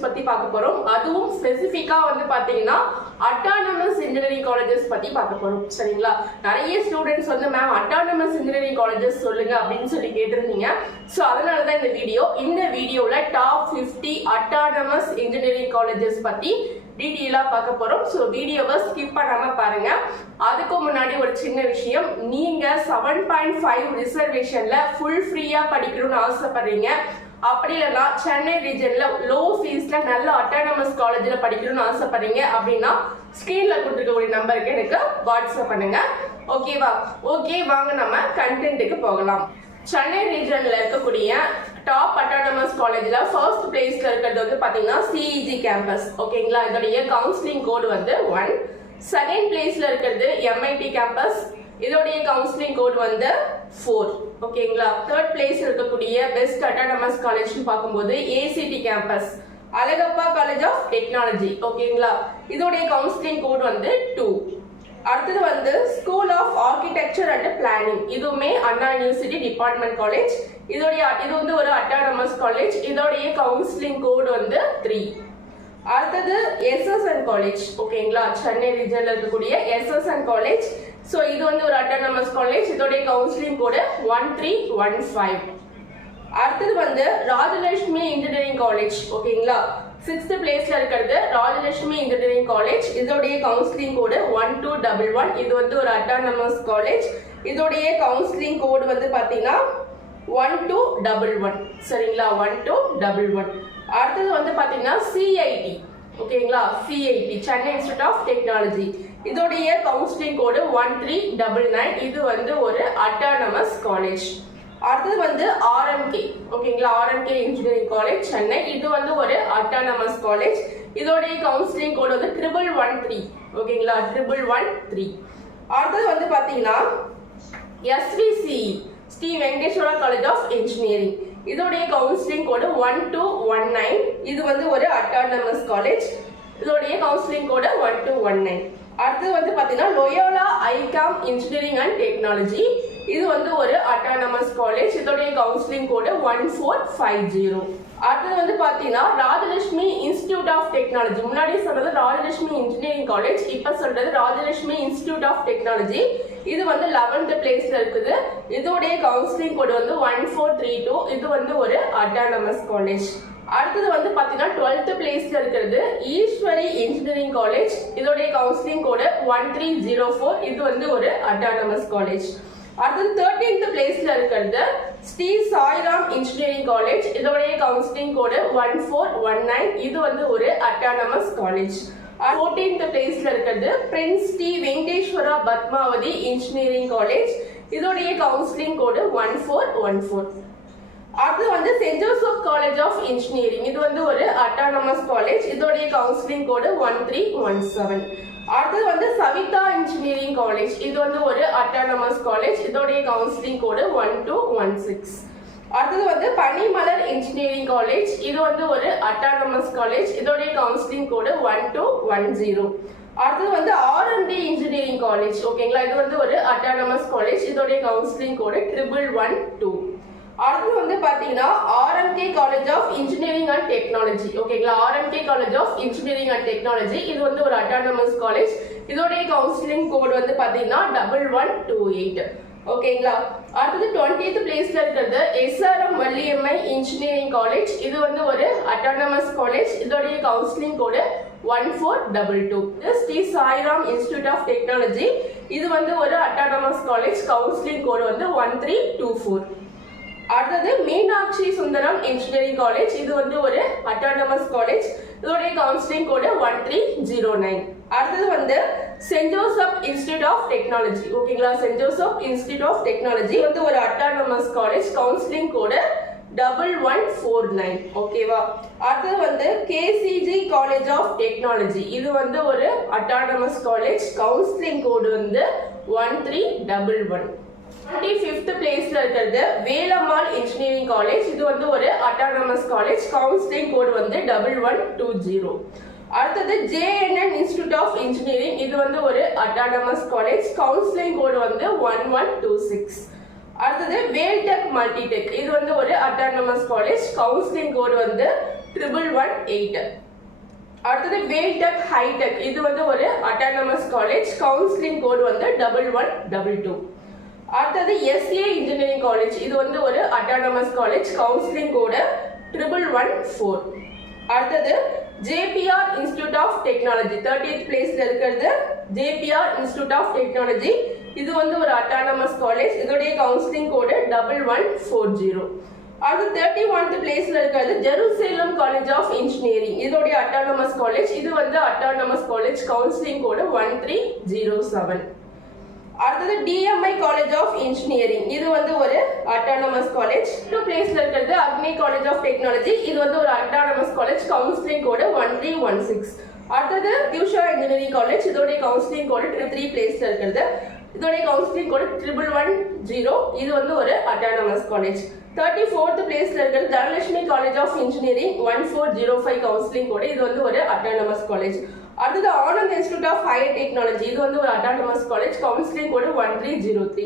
Colleges பத்தி பார்க்க போறோம். அதுவும் ஸ்பெசிஃபிக்கா வந்து பாத்தீங்கன்னா அட்டானமஸ் இன்ஜினியரிங் காலேஜஸ் பத்தி பார்க்க போறோம். சரிங்களா? நிறைய ஸ்டூடெண்ட்ஸ் வந்து மேம் அட்டானமஸ் இன்ஜினியரிங் காலேஜஸ் சொல்லுங்க அப்படின்னு சொல்லி கேட்டிருந்தீங்க. ஸோ அதனால தான் இந்த வீடியோ இந்த வீடியோல டாப் 50 அட்டானமஸ் இன்ஜினியரிங் காலேஜஸ் பத்தி டீட்டெயிலாக பார்க்க போகிறோம் ஸோ வீடியோவை ஸ்கிப் பண்ணாமல் பாருங்க. அதுக்கு முன்னாடி ஒரு சின்ன விஷயம். நீங்கள் செவன் பாயிண்ட் ஃபைவ் ரிசர்வேஷனில் ஃபுல் ஃப்ரீயாக படிக்கணும்னு ஆசைப்பட்றீங்க. அப்படி இல்லைன்னா சென்னை ரீஜன்ல லோ ஃபீஸ்ல நல்ல அட்டானமஸ் காலேஜ்ல படிக்கணும்னு ஆசைப்படுறீங்க அப்படின்னா ஸ்கிரீன்ல கொடுத்துருக்கக்கூடிய நம்பருக்கு எனக்கு வாட்ஸ்அப் பண்ணுங்க. ஓகேவா ஓகே வாங்க நம்ம கண்டென்ட்டுக்கு போகலாம். சென்னை ரீஜன்ல இருக்கக்கூடிய டாப் அட்டானமஸ் காலேஜ்ல ஃபர்ஸ்ட் பிளேஸ்ல இருக்கிறது வந்து பாத்தீங்கன்னா சிஇஜி கேம்பஸ் ஓகேங்களா இதோடைய கவுன்சிலிங் கோடு வந்து ஒன் செகண்ட் பிளேஸ்ல இருக்கிறது எம்ஐடி கேம்பஸ் இதோடைய கவுன்சிலிங் கோட் வந்து ஃபோர் ஓகேங்களா தேர்ட் பிளேஸ் இருக்கக்கூடிய பெஸ்ட் அட்டானமஸ் காலேஜ்னு பார்க்கும்போது ACT campus Alagappa college of technology ஓகேங்களா இதோடைய கவுன்சிலிங் கோட் வந்து டூ அடுத்தது வந்து school of architecture and planning இதுவுமே அண்ணா யூனிவர்சிட்டி டிபார்ட்மெண்ட் காலேஜ் இதோடைய இது வந்து ஒரு அட்டானமஸ் காலேஜ் இதோடைய கவுன்சிலிங் கோட் வந்து த்ரீ அடுத்தது எஸ்எஸ்என் காலேஜ் ஓகேங்களா சென்னை ரீஜனில் இருக்கக்கூடிய எஸ்எஸ்என் காலேஜ் ஸோ இது வந்து ஒரு அட்டானமஸ் காலேஜ் இதோடைய counselling code one three one five அடுத்தது வந்து ராஜலட்சுமி இன்ஜினியரிங் காலேஜ் ஓகேங்களா சிக்ஸ்த் பிளேஸ்ல இருக்கிறது ராஜலட்சுமி இன்ஜினியரிங் காலேஜ் இதோடைய counselling code one two double one இது வந்து ஒரு அட்டானமஸ் காலேஜ் இதோடைய கவுன்சிலிங் கோடு வந்து பார்த்தீங்கன்னா ஒன் டூ டபுள் ஒன் சரிங்களா? ஒன் டூ டபுள் ஒன் அடுத்தது வந்து பார்த்தீங்கன்னா சிஐடி ஓகேங்களா? CIT Chennai institute of technology இதோடைய counselling code one three double nine இது வந்து ஒரு அட்டானமஸ் காலேஜ் அடுத்தது வந்து ஆர்எம்கே ஓகேங்களா? ஆர்எம்கே இன்ஜினியரிங் காலேஜ் சென்னை இது வந்து ஒரு அட்டானமஸ் காலேஜ் இதோடைய கவுன்சிலிங் கோடு வந்து ட்ரிபிள் ஒன் த்ரீ ஓகேங்களா? ட்ரிபிள் ஒன் த்ரீ அடுத்தது வந்து பார்த்தீங்கன்னா SVC Sri Venkateswara college of engineering இதோடைய counselling code one two one nine இது வந்து ஒரு அட்டானமஸ் காலேஜ் இதோடைய counselling code one two one nine அடுத்தது வந்து பார்த்தீங்கன்னா Loyola ICAM engineering and technology இது வந்து ஒரு அட்டானமஸ் காலேஜ் இதோடைய counselling code one four five zero அடுத்தது வந்து பார்த்தீங்கன்னா ராஜலட்சுமி இன்ஸ்டிடியூட் ஆஃப் டெக்னாலஜி முன்னாடி சொல்றது ராஜலட்சுமி இன்ஜினியரிங் காலேஜ் இப்போ சொல்றது ராஜலட்சுமி இன்ஸ்டிடியூட் ஆஃப் டெக்னாலஜி இது வந்து லெவன்த் பிளேஸ்ல இருக்குது. இதோடைய கவுன்சிலிங் கோடு வந்து ஒன் ஃபோர் த்ரீ டூ இது வந்து ஒரு அட்டானமஸ் காலேஜ் அடுத்தது வந்து பார்த்தீங்கன்னா டுவெல்த் பிளேஸ்ல இருக்கிறது ஈஸ்வரி இன்ஜினியரிங் காலேஜ் இதோடைய counselling code one three zero four இது வந்து ஒரு அட்டானமஸ் காலேஜ் அடுத்தது தேர்டீன்த் பிளேஸ்ல இருக்கிறது ஸ்ரீ சாய்ராம் இன்ஜினியரிங் காலேஜ் இதோடைய counselling code one four one nine இது வந்து ஒரு அட்டானமஸ் காலேஜ் ஃபோர்டீன்த் பிளேஸ்ல இருக்கிறது prince D Venkateswara Padmavathi engineering college இதோடைய counselling code one four one four அடுத்து வந்து saint Joseph college of engineering இது வந்து ஒரு அட்டானமஸ் காலேஜ் இதோடைய counselling code one three one seven அடுத்தது வந்து சவிதா இன்ஜினியரிங் காலேஜ் இது வந்து ஒரு அட்டானமஸ் காலேஜ் இதோடைய counselling code one two one six அடுத்தது வந்து பனிமலர் இன்ஜினியரிங் காலேஜ் இது வந்து ஒரு அட்டானமஸ் காலேஜ் இதோடைய counselling code one two one zero அடுத்தது வந்து ஆர்எம்டி இன்ஜினியரிங் காலேஜ் ஓகேங்களா இது வந்து ஒரு அட்டானமஸ் காலேஜ் இதோடைய counselling code triple one two அடுத்து வந்து பாத்தீங்கன்னா RMK college of engineering and technology ஓகேங்களா RMK college of engineering and technology இது வந்து ஒரு அட்டானமஸ் காலேஜ் இதோடைய கவுன்சிலிங் கோட் வந்து பாத்தீங்கன்னா டபுள் ஒன் டூ எயிட் ஓகேங்களா அடுத்தது டுவெண்ட்டித் பிளேஸ்ல இருக்கிறது எஸ்ஆர்எம் வள்ளியம்மை இன்ஜினியரிங் காலேஜ் இது வந்து ஒரு அட்டானமஸ் காலேஜ் இதோடைய counselling code one four double two Sri Sairam institute of technology இது வந்து ஒரு அட்டானமஸ் காலேஜ் கவுன்சிலிங் கோடு வந்து ஒன் த்ரீ டூ ஃபோர் அடுத்தது மீனாட்சி சுந்தரம் இன்ஜினியரிங் காலேஜ் இது வந்து ஒரு அட்டானமஸ் காலேஜ் இதோடைய counselling code one three zero nine அடுத்தது வந்து saint Joseph institute of technology ஓகேங்களா saint Joseph institute of technology வந்து ஒரு autonomous college counselling code double one four nine ஓகேவா அடுத்தது வந்து கேசிஜி காலேஜ் ஆஃப் டெக்னாலஜி இது வந்து ஒரு அட்டானமஸ் காலேஜ் கவுன்சிலிங் கோடு வந்து one three double one twenty fifth பிளேஸ்ல இருக்கிறது. வேலம்மாள் இன்ஜினியரிங் காலேஜ் இது வந்து ஒரு அட்டானமஸ் காலேஜ் கவுன்சிலிங் கோடு வந்து டபுள் ஒன் டூ ஜீரோ அடுத்தது ஜேஎன்என் இன்ஸ்டியூட் ஆஃப் இன்ஜினியரிங் இது வந்து ஒரு அட்டானமஸ் காலேஜ் கவுன்சிலிங் கோடு வந்து ஒன் ஒன் டூ சிக்ஸ் அடுத்தது வேல்டெக் மல்டிடெக் இது வந்து ஒரு அட்டானமஸ் காலேஜ் கவுன்சிலிங் கோடு வந்து ட்ரிபிள் ஒன் எயிட் அடுத்தது வேல்டெக் ஹைடெக் இது வந்து ஒரு அட்டானமஸ் காலேஜ் கவுன்சிலிங் கோட் வந்து டபுள் ஒன் டபுள் டூ அடுத்தது எஸ்ஏ இன்ஜினியரிங் காலேஜ் இது வந்து ஒரு autonomous college counselling code triple one four அடுத்தது JPR institute of technology thirtieth பிளேஸ்ல இருக்கிறது ஜேபிஆர் இன்ஸ்டியூட் ஆஃப் டெக்னாலஜி இது வந்து ஒரு அட்டானமஸ் காலேஜ் இதோடைய counselling code double one four zero அடுத்து தேர்ட்டி ஒன்த் பிளேஸ்ல இருக்கிறது ஜெருசேலம் காலேஜ் ஆஃப் இன்ஜினியரிங் இதோடைய அட்டானமஸ் காலேஜ் இது வந்து autonomous college counselling code one three zero seven அடுத்தது டிஎம்ஐ காலேஜ் ஆஃப் இன்ஜினியரிங் இது வந்து ஒரு அட்டானமஸ் காலேஜ் டூ பிளேஸ்ல இருக்கிறது அக்னி காலேஜ் ஆஃப் டெக்னாலஜி இது வந்து ஒரு autonomous college counselling code one three one six அடுத்தது தியூஷா இன்ஜினியரிங் காலேஜ் இதோடைய கவுன்சிலிங் கோடு த்ரீ பிளேஸ்ல இருக்கிறது. இதோடைய கவுன்சிலிங் கூட ட்ரிபிள் ஒன் ஜீரோ இது வந்து ஒரு அட்டானமஸ் காலேஜ் தேர்ட்டி ஃபோர்த் பிளேஸ்ல இருக்கிறது Dhanalakshmi college of engineering one four zero five counselling கூட இது வந்து ஒரு அட்டானமஸ் காலேஜ் அடுத்தது Anand institute of higher technology இது வந்து ஒரு autonomous college counselling code one three zero three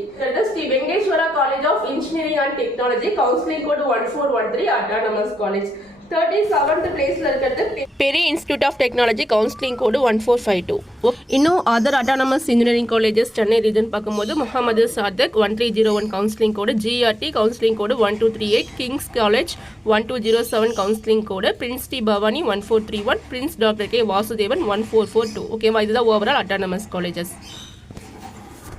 Sri Venkateswara college of engineering and technology counselling code one four one three autonomous college thirty seventh பிளேஸ்ல இருக்கிறது பெரிய institute of technology counselling code one four five two இன்னும் other autonomous engineering colleges Chennai region பார்க்கும்போது Mohamed Sathak one three zero one counselling code GRT counselling code one two three eight Kings college one two zero seven counselling code prince D Bhavani one four three one prince doctor K Vasudevan one four four two ஓகேவா இதுதான் overall autonomous colleges